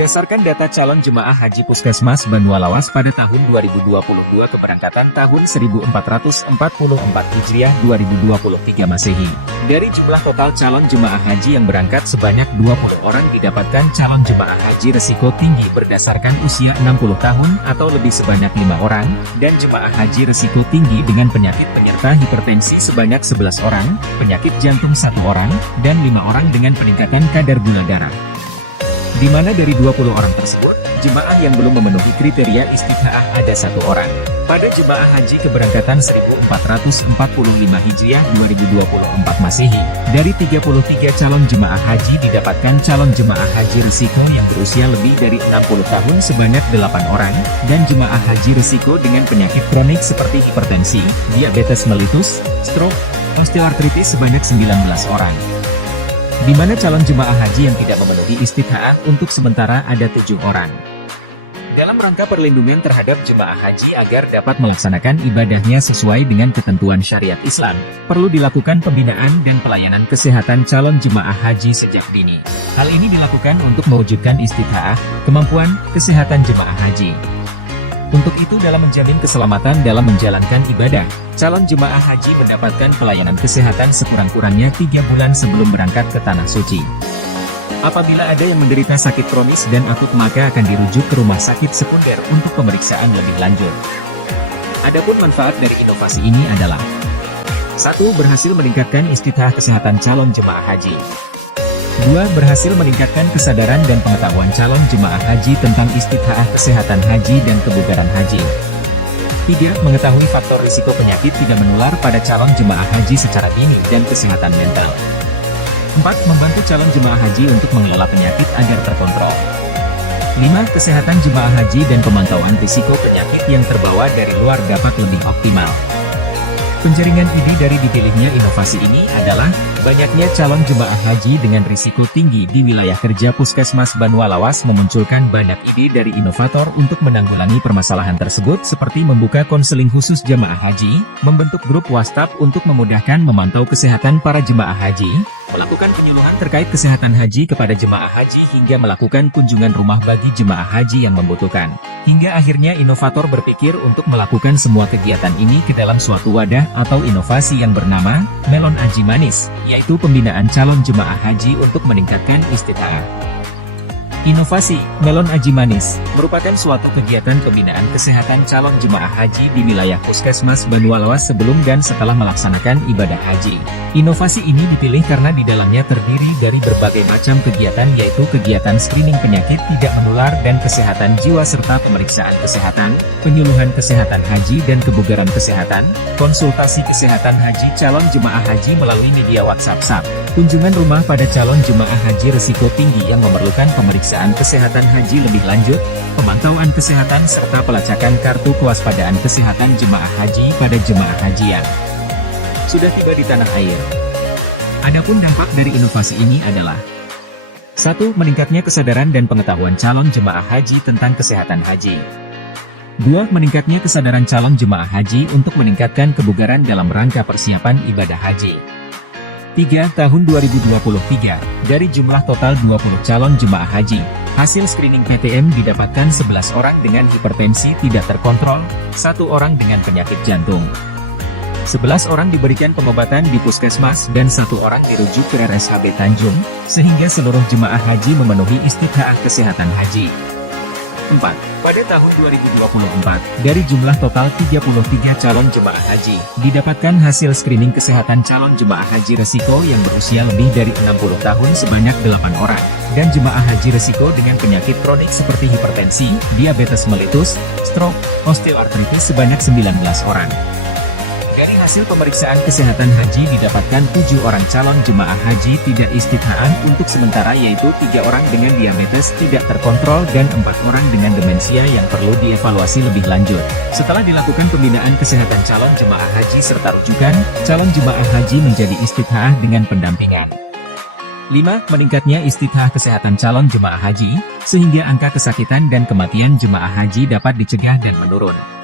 Berdasarkan data calon jemaah haji Puskesmas Banua Lawas pada tahun 2022 keberangkatan tahun 1444 Hijriah 2023 Masehi. Dari jumlah total calon jemaah haji yang berangkat sebanyak 20 orang didapatkan calon jemaah haji risiko tinggi berdasarkan usia 60 tahun atau lebih sebanyak 5 orang, dan jemaah haji risiko tinggi dengan penyakit penyerta hipertensi sebanyak 11 orang, penyakit jantung 1 orang, dan 5 orang dengan peningkatan kadar gula darah. Di mana dari 20 orang tersebut, jemaah yang belum memenuhi kriteria istithaah ada 1 orang. Pada jemaah haji keberangkatan 1445 Hijriah 2024 Masehi, dari 33 calon jemaah haji didapatkan calon jemaah haji risiko yang berusia lebih dari 60 tahun sebanyak 8 orang, dan jemaah haji risiko dengan penyakit kronik seperti hipertensi, diabetes mellitus, stroke, osteoartritis sebanyak 19 orang. Di mana calon jemaah haji yang tidak memenuhi istithaah untuk sementara ada 7 orang. Dalam rangka perlindungan terhadap jemaah haji agar dapat melaksanakan ibadahnya sesuai dengan ketentuan syariat Islam, perlu dilakukan pembinaan dan pelayanan kesehatan calon jemaah haji sejak dini. Hal ini dilakukan untuk mewujudkan istithaah, kemampuan, kesehatan jemaah haji. Untuk itu dalam menjamin keselamatan dalam menjalankan ibadah, calon jemaah haji mendapatkan pelayanan kesehatan sekurang-kurangnya 3 bulan sebelum berangkat ke Tanah Suci. Apabila ada yang menderita sakit kronis dan akut maka akan dirujuk ke rumah sakit sekunder untuk pemeriksaan lebih lanjut. Adapun manfaat dari inovasi ini adalah 1. Berhasil meningkatkan istithaah kesehatan calon jemaah haji. 2. Berhasil meningkatkan kesadaran dan pengetahuan calon jemaah haji tentang istithaah kesehatan haji dan kebugaran haji. 3. Mengetahui faktor risiko penyakit tidak menular pada calon jemaah haji secara dini dan kesehatan mental. 4. Membantu calon jemaah haji untuk mengelola penyakit agar terkontrol. 5. Kesehatan jemaah haji dan pemantauan risiko penyakit yang terbawa dari luar dapat lebih optimal. Penjaringan ide dari dipilihnya inovasi ini adalah banyaknya calon jemaah haji dengan risiko tinggi di wilayah kerja Puskesmas Banua Lawas memunculkan banyak ide dari inovator untuk menanggulangi permasalahan tersebut seperti membuka konseling khusus jemaah haji, membentuk grup WhatsApp untuk memudahkan memantau kesehatan para jemaah haji, melakukan penyuluhan terkait kesehatan haji kepada jemaah haji hingga melakukan kunjungan rumah bagi jemaah haji yang membutuhkan. Hingga akhirnya inovator berpikir untuk melakukan semua kegiatan ini ke dalam suatu wadah atau inovasi yang bernama Melon Aji Manis, yaitu pembinaan calon jemaah haji untuk meningkatkan istithaah. Inovasi Melon Aji Manis merupakan suatu kegiatan pembinaan kesehatan calon jemaah haji di wilayah Puskesmas Banua Lawas sebelum dan setelah melaksanakan ibadah haji. Inovasi ini dipilih karena di dalamnya terdiri dari berbagai macam kegiatan yaitu kegiatan screening penyakit tidak menular dan kesehatan jiwa serta pemeriksaan kesehatan, penyuluhan kesehatan haji dan kebugaran kesehatan, konsultasi kesehatan haji calon jemaah haji melalui media WhatsApp, kunjungan rumah pada calon jemaah haji risiko tinggi yang memerlukan pemeriksaan kesehatan haji lebih lanjut, pemantauan kesehatan serta pelacakan kartu kewaspadaan kesehatan jemaah haji pada jemaah haji yang sudah tiba di tanah air. Adapun dampak dari inovasi ini adalah 1. Meningkatnya kesadaran dan pengetahuan calon jemaah haji tentang kesehatan haji. 2. Meningkatnya kesadaran calon jemaah haji untuk meningkatkan kebugaran dalam rangka persiapan ibadah haji. 3. Tahun 2023, dari jumlah total 20 calon jemaah haji, hasil screening PTM didapatkan 11 orang dengan hipertensi tidak terkontrol, 1 orang dengan penyakit jantung. 11 orang diberikan pengobatan di puskesmas dan 1 orang dirujuk ke RSHB Tanjung, sehingga seluruh jemaah haji memenuhi istithaah kesehatan haji. 4. Pada tahun 2024, dari jumlah total 33 calon jemaah haji, didapatkan hasil screening kesehatan calon jemaah haji risiko yang berusia lebih dari 60 tahun sebanyak 8 orang, dan jemaah haji risiko dengan penyakit kronik seperti hipertensi, diabetes mellitus, stroke, osteoartritis sebanyak 19 orang. Dari hasil pemeriksaan kesehatan haji didapatkan 7 orang calon jemaah haji tidak istithaah untuk sementara yaitu 3 orang dengan diabetes tidak terkontrol dan 4 orang dengan demensia yang perlu dievaluasi lebih lanjut. Setelah dilakukan pembinaan kesehatan calon jemaah haji serta rujukan, calon jemaah haji menjadi istithaah dengan pendampingan. 5. Meningkatnya istithaah kesehatan calon jemaah haji, sehingga angka kesakitan dan kematian jemaah haji dapat dicegah dan menurun.